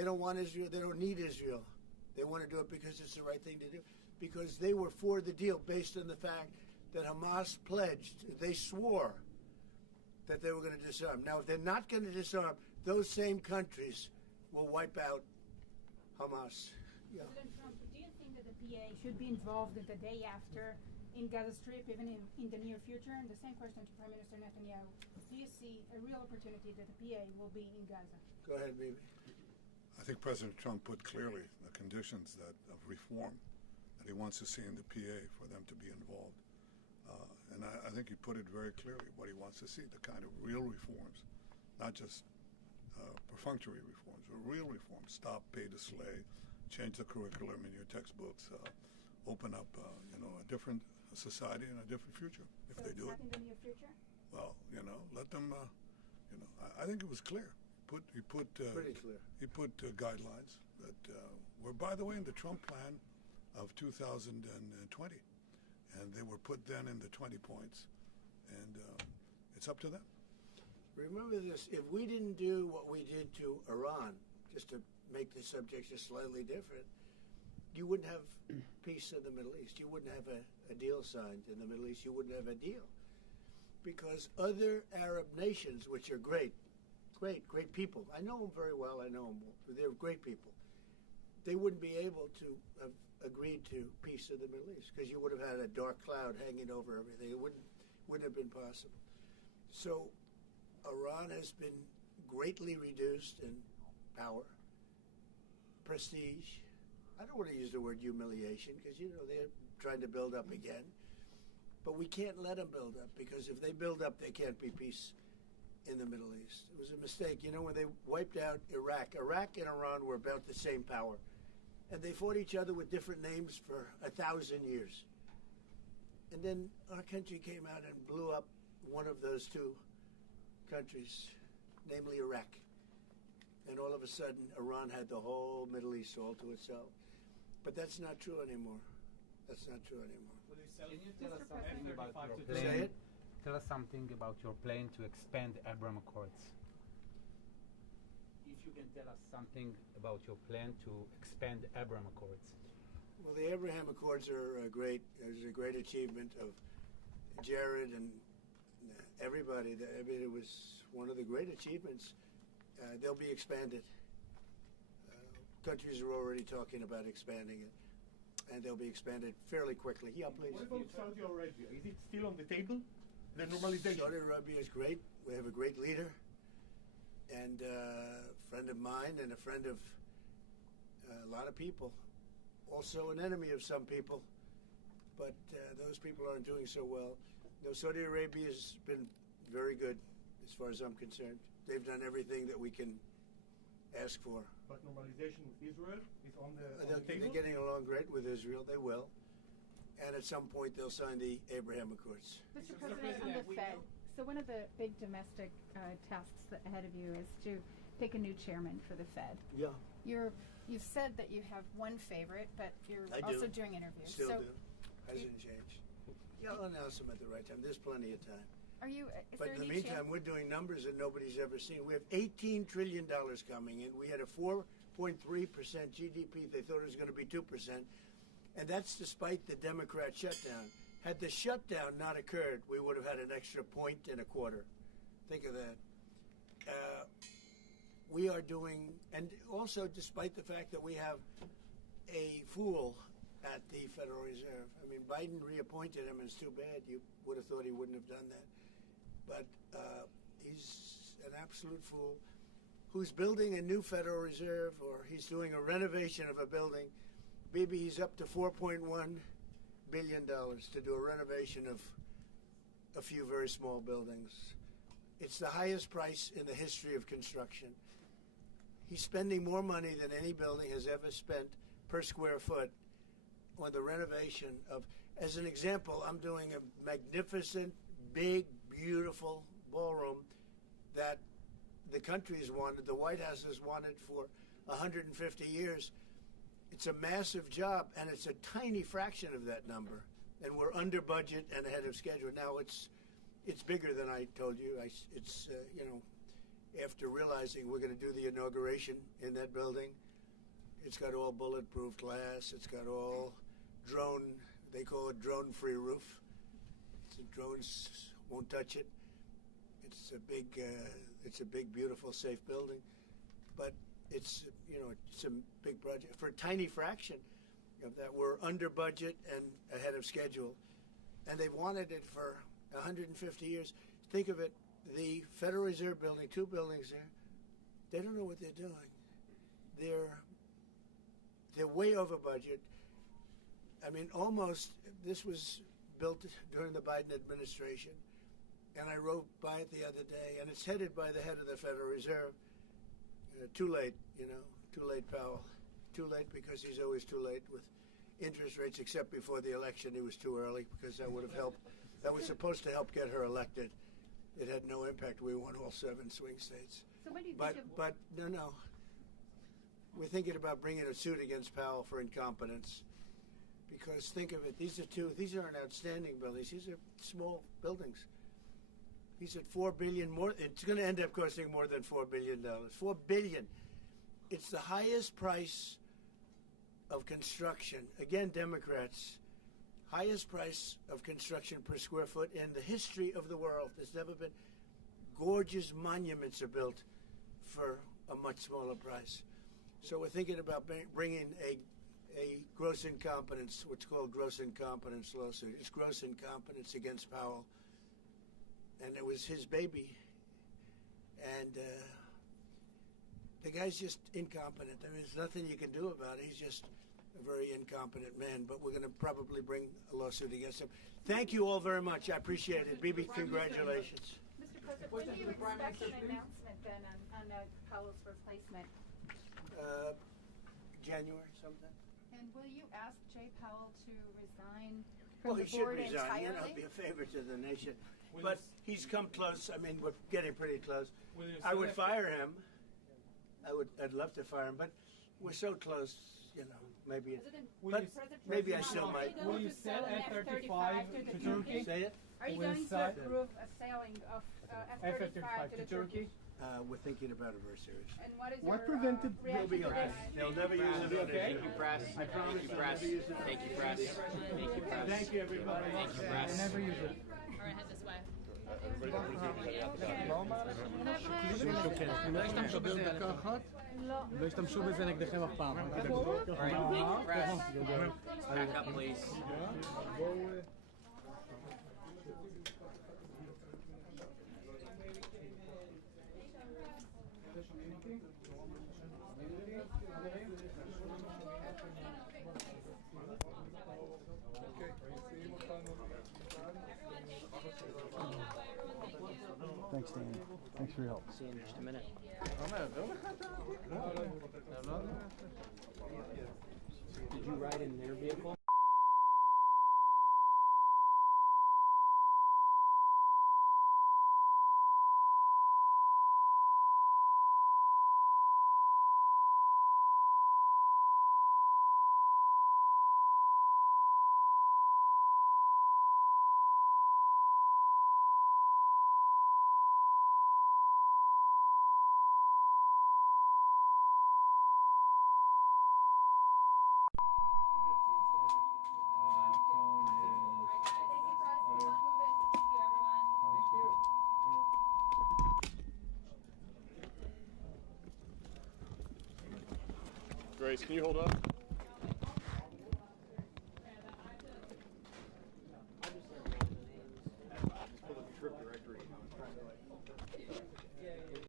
They don't want Israel. They don't need Israel. They want to do it because it's the right thing to do. Because they were for the deal based on the fact that Hamas pledged, they swore that they were going to disarm. Now, if they're not going to disarm, those same countries will wipe out Hamas. Yeah. President Trump, do you think that the PA should be involved the day after in Gaza Strip, even in the near future? And the same question to Prime Minister Netanyahu. Do you see a real opportunity that the PA will be in Gaza? Go ahead, Bibi. I think President Trump put clearly the conditions of reform that he wants to see in the PA for them to be involved. And I think he put it very clearly what he wants to see, the kind of real reforms, not just perfunctory reforms, but real reforms. Stop pay to slay, change the curriculum in your textbooks, open up a different society and a different future if so they do it. So in the near future? Well, let them, I think it was clear. He put pretty clear. He put guidelines that were, by the way, in the Trump plan of 2020. And they were put then in the 20 points. And it's up to them. Remember this, if we didn't do what we did to Iran, just to make the subject just slightly different, you wouldn't have peace in the Middle East. You wouldn't have a deal signed in the Middle East. You wouldn't have a deal. Because other Arab nations, which are great people, I know them very well, I know them, they're great people, they wouldn't be able to have agreed to peace in the Middle East because you would have had a dark cloud hanging over everything. It wouldn't have been possible. So Iran has been greatly reduced in power, prestige. I don't want to use the word humiliation because, they're trying to build up again. But we can't let them build up because if they build up, there can't be peace in the Middle East. It was a mistake. When they wiped out Iraq and Iran were about the same power. And they fought each other with different names for 1,000 years. And then our country came out and blew up one of those two countries, namely Iraq. And all of a sudden, Iran had the whole Middle East all to itself. But that's not true anymore. That's not true anymore. Can you tell us something about your Say plan? it? Tell us something about your plan to expand Abraham Accords. If you can tell us something about your plan to expand Abraham Accords. Well, the Abraham Accords are a great achievement of Jared and everybody. I mean, it was one of the great achievements. They'll be expanded. Countries are already talking about expanding it, and they'll be expanded fairly quiely. Yeah, please. What about Saudi Arabia? Is it still on the table? The normalization? Saudi Arabia is great. We have a great leader, and a friend of mine and a friend of a lot of people. Also an enemy of some people, but those people aren't doing so well. No, Saudi Arabia has been very good as far as I'm concerned. They've done everything that we can ask for. But normalization with Israel is on the They're table? getting along great with Israel. They will. And at some point they'll sign the Abraham Accords. Mr. President, on the Fed, so one of the big domestic tasks ahead of you is to pick a new chairman for the Fed. Yeah. You've said that you have one favorite, but you're I also do. doing interviews. Still so do. Hasn't changed. Yeah, I'll announce them at the right time. There's plenty of time. Is But there in the any meantime, chance? we're doing numbers that nobody's ever seen. We have $18 trillion coming in. We had a 4.3% GDP. They thought it was going to be 2%. And that's despite the Democrat shutdown. Had the shutdown not occurred, we would have had an extra 1.25. Think of that. We are doing, and also despite the fact that we have a fool at the Federal Reserve. I mean, Biden reappointed him, and it's too bad. You would have thought he wouldn't have done that. But he's an absolute fool who's building a new Federal Reserve, or he's doing a renovation of a building. Bibi, he's up to $4.1 billion to do a renovation of a few very small buildings. It's the highest price in the history of construction. He's spending more money than any building has ever spent per square foot on the renovation of, as an example, I'm doing a magnificent, big, beautiful ballroom that the country's wanted, the White House has wanted for 150 years. It's a massive job, and it's a tiny fraction of that number. And we're under budget and ahead of schedule. Now, it's bigger than I told you. after realizing we're going to do the inauguration in that building. It's got all bulletproof glass. It's got all drone, they call it drone-free roof. So drones won't touch it. It's a big, beautiful, safe building. But it's a big project. For a tiny fraction of that, we're under budget and ahead of schedule. And they've wanted it for 150 years. Think of it, the Federal Reserve building, 2 buildings there, they don't know what they're doing. They're way over budget. I mean, almost, this was built during the Biden administration, and I rode by it the other day, and it's headed by the head of the Federal Reserve. Too late, too late, Powell. Too late because he's always too late with interest rates, except before the election he was too early because that would have helped. That was supposed to help get her elected. It had no impact. We won all 7 swing states. So what do you But think no. We're thinking about bringing a suit against Powell for incompetence. Because think of it, these aren't outstanding buildings. These are small buildings. He said $4 billion more. It's going to end up costing more than $4 billion. $4 billion. It's the highest price of construction. Again, Democrats, highest price of construction per square foot in the history of the world. There's never been. Gorgeous monuments are built for a much smaller price. So we're thinking about bringing a gross incompetence, what's called gross incompetence lawsuit. It's gross incompetence against Powell. And it was his baby. And the guy's just incompetent. I mean, there's nothing you can do about it. He's just a very incompetent man. But we're going to probably bring a lawsuit against him. Thank you all very much. I appreciate it. Bibi, congratulations. Mr. President, when do you expect an announcement then on Powell's replacement? January sometime. And will you ask Jay Powell to resign from Well, the he should board resign. entirely? Be a favor to the nation. But he's come close. I mean, we're getting pretty close. I would fire him. I'd love to fire him, but we're so close. Maybe. But maybe I still might. Will you sell F-35 to Turkey? Say it. Are you going to approve a selling of F-35 to the Turkey? We're thinking about it very seriously. And what is What your prevented- reaction They'll be to okay. this? They'll never use it on Thank issue. you, press. I promise Thank you, they'll press. never use it on Thank you, issue. press. Thank you, press. Thank you, everybody. Thank you, press. Never use it. All right, head this way. לא ישתמשו בזה נגדכם אף פעם. Back up, please. Thanks, Danny. Thanks for your help. See you in just a minute. Did you ride in their vehicle? Grace, can you hold up?